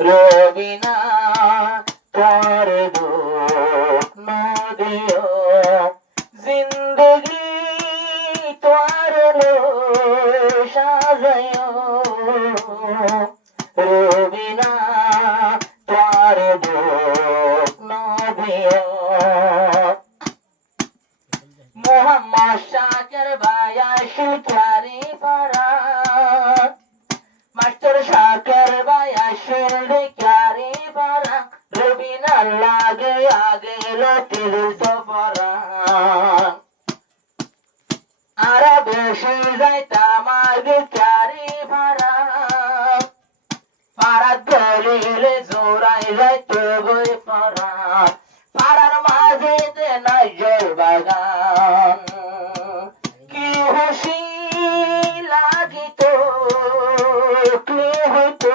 রবিনা তোর দুঃখ নদিও জিন্দগি তোর লো সাজায়ো রবিনা তোর দুঃখ নদিও মোহাম্মদ শাকের ভাইয়া সুচারি পারা মাস্টার শাকের ভাইয়া শুনলে ক্যারি পারা রবিনা লাগে আগে লতিল তো পারা আর বেশি যাইতাম আগে ক্যারি পারা পারা দলিলে জোড়াই যাইতো গই পারা পারার মাঝে নাই জল বাগান কি খুশি লাগিত কি হইতো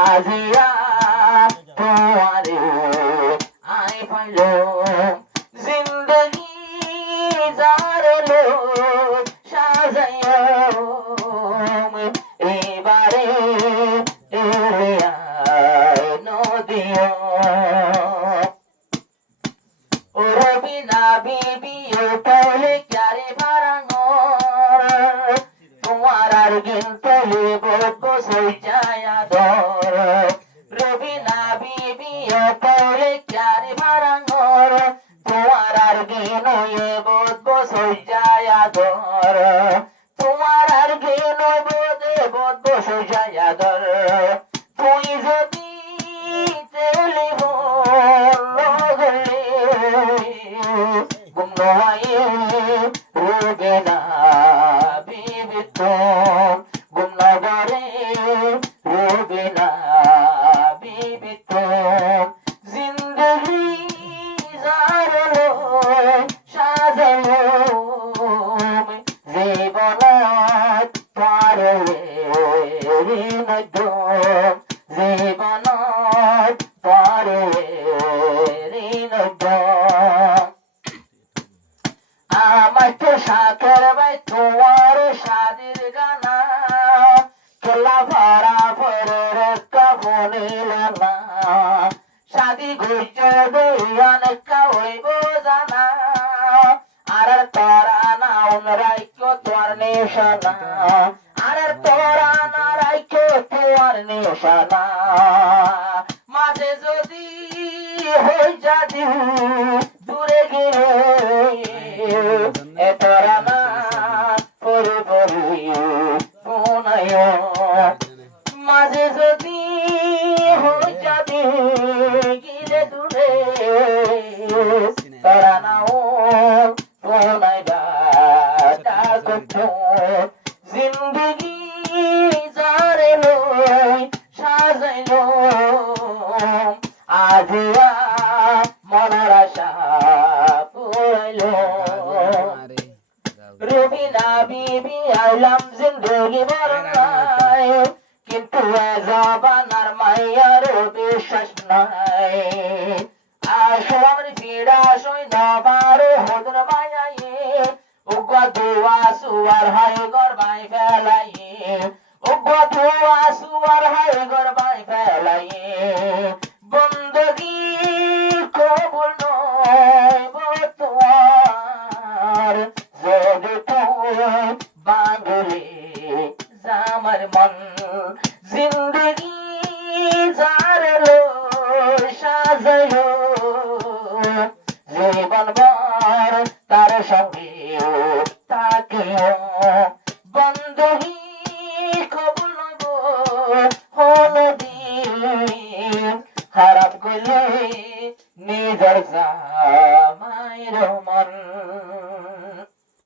আজিয়া তোমারে আই পাইল জিন্দগি জারলো সাজাইয়া এবারে নদিও রবিনা বিবি ওপলে ক্যারে ভারাঙ্গর তোমার আর গিনতলে বলবো সই যায়া দর রবিনা বিবি ওপলে ক্যারে ভারাঙ্গর তোমার আর গিনয়ে বলবো সই যায়া দর তোমার আর গিনয়ে বলবো সই যায়া দর তুই যদি টেলিফোন লগলে গুমনায়ে রবিনা বিবি তোম গুমনগরে রবিনা বিবি তোম জিন্দগি জারলো সাজালো জীবনত পারলে ঋণদম জীবনত পারলে ঋণদম আমার তো শাকের ভাই তোমার শাদির গানা খেলা ভরা ফেরের কাপনিল না শাদি ঘুরছ অনেক হইব জানা আর তোরা না রাইক্য তোর নিশানা আর তোরা না রাইক্য তোর নিশানা মাঝে যদি হই যাদি দূরে গিয়ে তোরা না পরে পরে শোনায় মাঝে যদি হই যাদি গিরে দূরে তোরা নাও শোনাইবা জিন্দগি যারে লই সাজাইল আজিয়া মনের আশা পুরাইল রবিনা বিবি আইলাম জিন্দগি বরনাই কিন্তু জবানার মাইয়ার বিশ্বাস নাই আসো আমার ফিরা সই নবারো হদর মায়ায়ে উগা দুয়া সুয়ার হাই গরবাই ফেলাইয়ে উগা দুয়া সুয়ার হাই গরবাই ফেলাইয়ে বন্দগি কবুল নয় তোমার যদি তুই বাঁধলে জামার মন জিন্দগি জারলো সাজায়ো জীবন ভর তার সঙ্গে তাকেও বন্ধুহি কবুল নব হলো দিন খারাপ করলে নিজের জামাইর